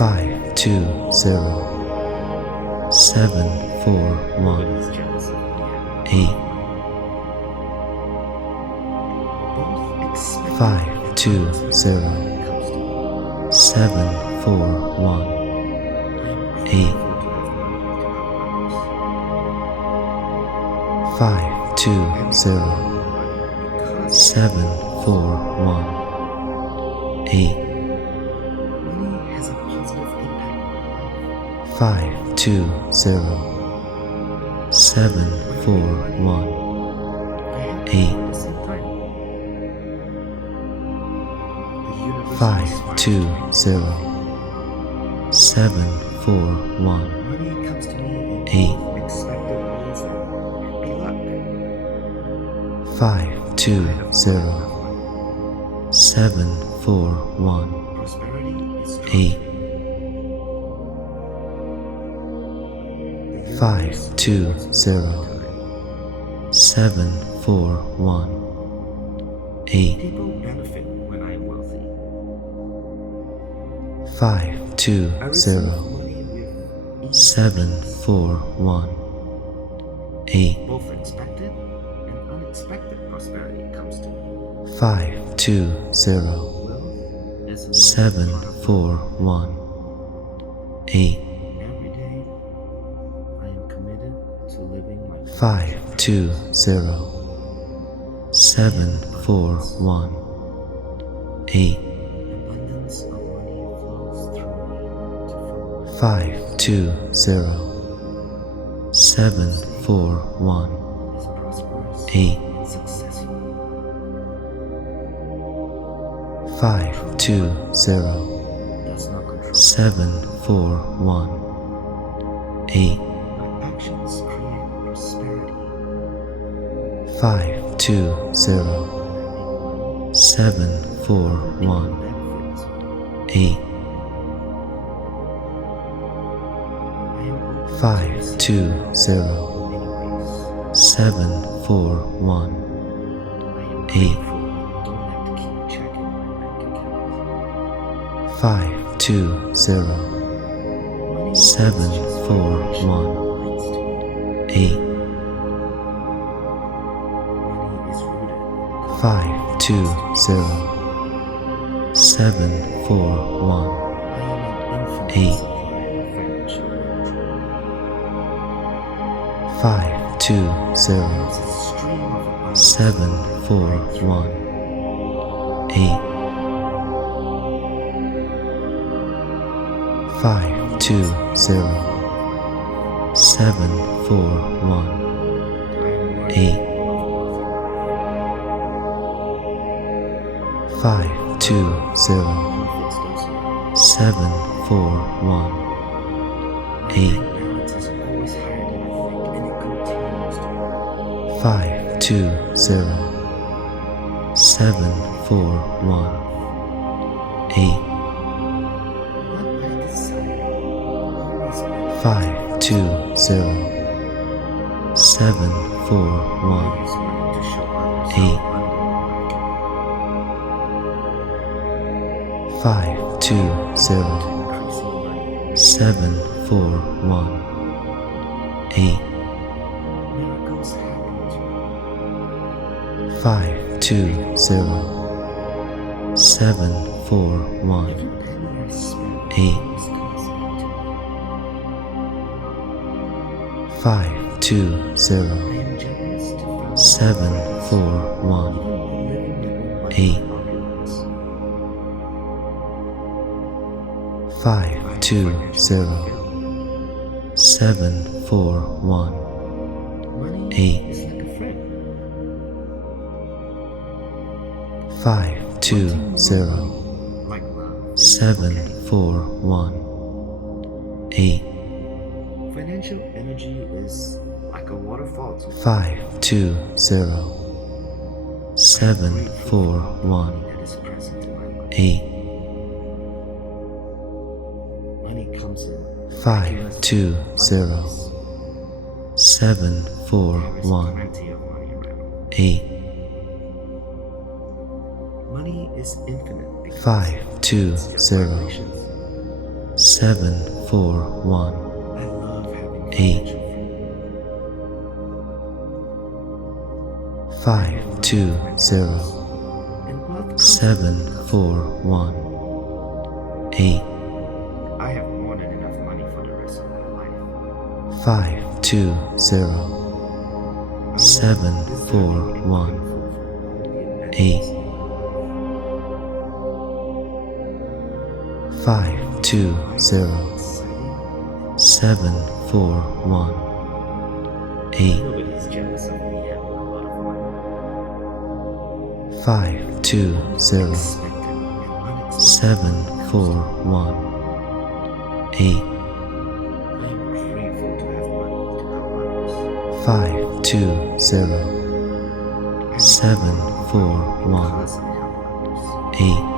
520 741 8 520 741 8 520 741 8 520 741 8 520 741 8 520 741 8 520 741 8 People benefit when I am wealthy. 520 741 8 Both expected and unexpected prosperity comes to me. 520 Wealth is a 741 8 every day I am committed to living my 520 741 8 abundance of money flows through me to fill 520 741 is prosperous 8 and successful. 520 Does not control 741 8 my actions create prosperity. 520 741 Benefits. 8 I am open to 520 anyways. 741 I am 8 grateful and don't like to keep checking my bank account. 520 Money 741 lights to me. 8 Money is rooted. 520 741 I am an infinite 8 supply of financial energy. 520 It's a stream of abundance. 741 8 520 741 8 520 741 8 Balance is always higher than I think, and it continues to grow. 520 741 8 What I desire always manifests. 520 741 I use money to show others 8 how abundant I can be. 520 Increasing money. 741 8 Miracles happen to me. 520 741 Every penny I spend 8 is constant to me. 520 I am generous to fellow 741 even while living my own life 8 of opulence. 520 741 Money 8 is like a friend. 520 Like love. 741 8 Financial energy is like a waterfall to me. 520 741 That is present in my life. 8 Money comes in. 520 741 Plenty of money around. 8 Money is infinite because 520 vibrations. 741 I love having 8 financial freedom. 520 And wealth comes 741 8 I have more than enough money for the rest of my life. 520 741 8 520 741 8 Nobody's jealous of me having a lot of money. 520 Expected and unexpected. 741 8 I am grateful to have money to help others. 520 741 Because I help others. 8